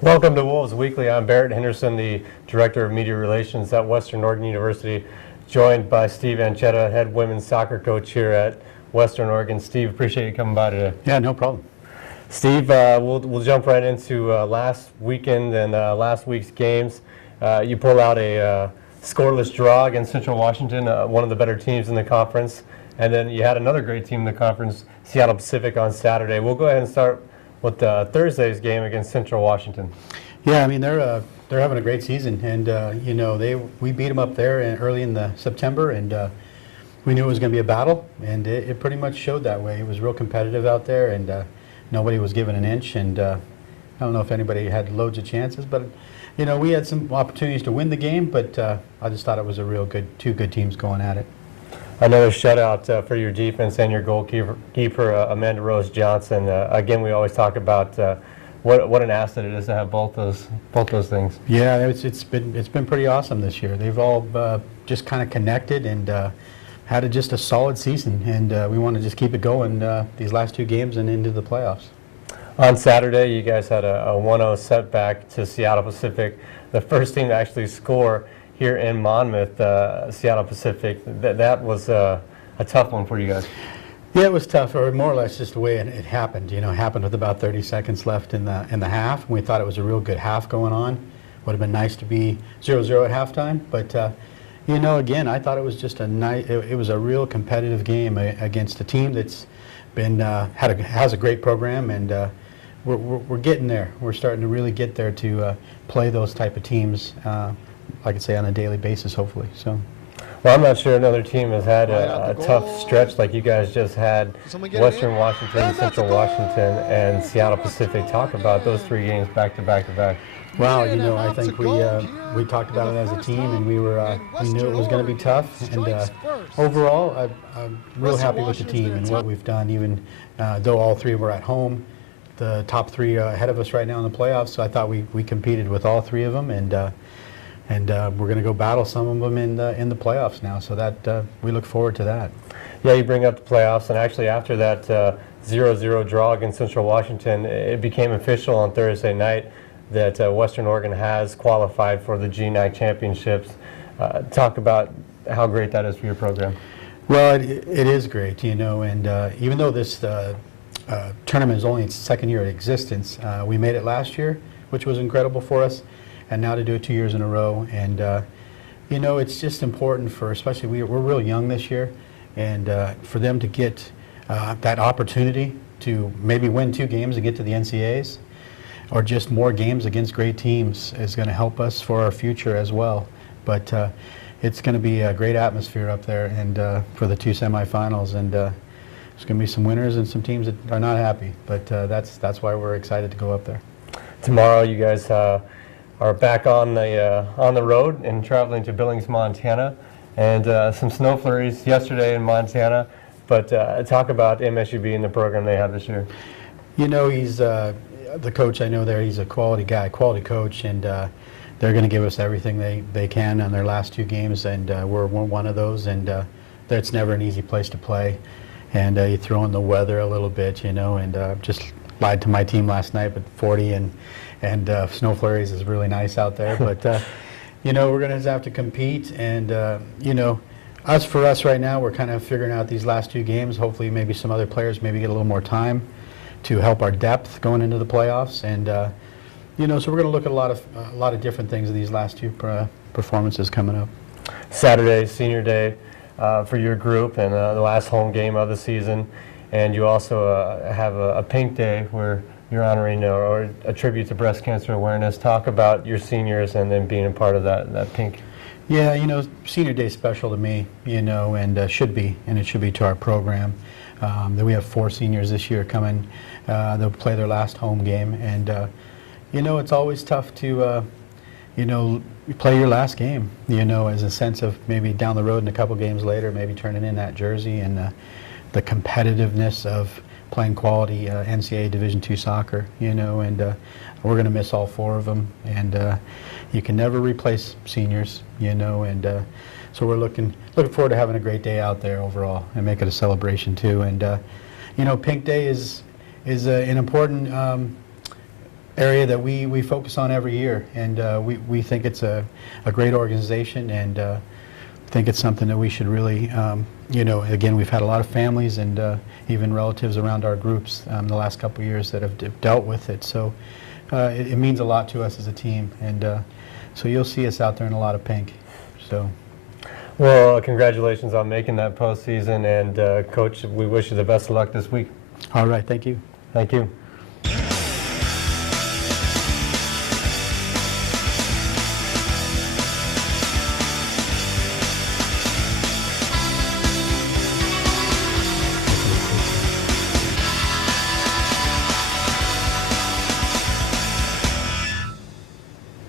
Welcome to Wolves Weekly. I'm Barrett Henderson, the Director of Media Relations at Western Oregon University, joined by Steve Anchetta, head women's soccer coach here at Western Oregon. Steve, appreciate you coming by today. Yeah, no problem. Steve, we'll jump right into last weekend and last week's games. You pulled out a scoreless draw against Central Washington, one of the better teams in the conference. And then you had another great team in the conference, Seattle Pacific, on Saturday. We'll go ahead and start with Thursday's game against Central Washington. Yeah, I mean they're having a great season, and you know we beat them up there early in the September, and we knew it was going to be a battle, and it pretty much showed that way. It was real competitive out there, and nobody was given an inch, and I don't know if anybody had loads of chances, but you know we had some opportunities to win the game, but I just thought it was a real good two good teams going at it. Another shutout for your defense and your goalkeeper, Amanda Rose Johnson. Again, we always talk about what an asset it is to have both those things. Yeah, it's been pretty awesome this year. They've all just kind of connected and had just a solid season, and we want to just keep it going these last two games and into the playoffs. On Saturday, you guys had a 1-0 setback to Seattle Pacific, the first team to actually score here in Monmouth, Seattle Pacific. That was a tough one for you guys. Yeah, it was tough, or more or less just the way it happened. You know, it happened with about 30 seconds left in the half, and we thought it was a real good half going on. Would have been nice to be 0-0 at halftime, but you know, again, I thought it was just a nice. It was a real competitive game against a team that's been has a great program, and we're getting there. We're starting to really get there to play those type of teams. Like I say, on a daily basis, hopefully. So. Well, I'm not sure another team has had a tough stretch like you guys just had. Western Washington, Central Washington, and Seattle Pacific. Talk about those three games back to back to back. Wow, you know, I think we talked about it as a team, and we knew it was going to be tough. And overall, I'm real happy with the team and what we've done. Even though all three were at home, the top three ahead of us right now in the playoffs. So I thought we competed with all three of them, and we're going to go battle some of them in the playoffs now, so that we look forward to that. Yeah, you bring up the playoffs, and actually after that 0-0 draw against Central Washington, it became official on Thursday night that Western Oregon has qualified for the GNAC Championships. Talk about how great that is for your program. Well, it is great, you know, and even though this tournament is only its second year in existence, we made it last year, which was incredible for us. And now to do it 2 years in a row, and you know, it's just important for, especially we're real young this year, and for them to get that opportunity to maybe win 2 games and get to the NCAAs, or just more games against great teams is going to help us for our future as well. But it's going to be a great atmosphere up there, and for the 2 semifinals, and there's going to be some winners and some teams that are not happy. But that's why we're excited to go up there. Tomorrow, you guys are back on the road and traveling to Billings, Montana, and some snow flurries yesterday in Montana. But talk about MSUB and the program they have this year. You know, he's the coach I know there. He's a quality guy, quality coach, and they're going to give us everything they can on their last 2 games, and we're one of those. And it's never an easy place to play, and you throw in the weather a little bit, you know, and just lied to my team last night, but 40 and snow flurries is really nice out there. But you know, we're going to have to compete, and you know, for us right now, we're kind of figuring out these last 2 games. Hopefully maybe some other players maybe get a little more time to help our depth going into the playoffs, and you know, so we're going to look at a lot of different things in these last 2 performances coming up. Saturday, senior day for your group, and the last home game of the season, and you also have a pink day where you're honoring or a tribute to breast cancer awareness. Talk about your seniors and then being a part of that pink. Yeah, you know, senior day is special to me, you know, and it should be to our program. That we have 4 seniors this year coming. They'll play their last home game, and you know, it's always tough to you know, play your last game, you know, as a sense of maybe down the road and a couple games later, maybe turning in that jersey, and the competitiveness of playing quality NCAA Division II soccer, you know, and we're going to miss all 4 of them, and you can never replace seniors, you know, and so we're looking forward to having a great day out there overall and make it a celebration too. And you know, Pink Day is an important area that we focus on every year, and we think it's a great organization, and think it's something that we should really, again, we've had a lot of families and even relatives around our groups the last couple of years that have dealt with it. So it means a lot to us as a team, and so you'll see us out there in a lot of pink. So. Well, congratulations on making that postseason, and Coach, we wish you the best of luck this week. All right, thank you. Thank you.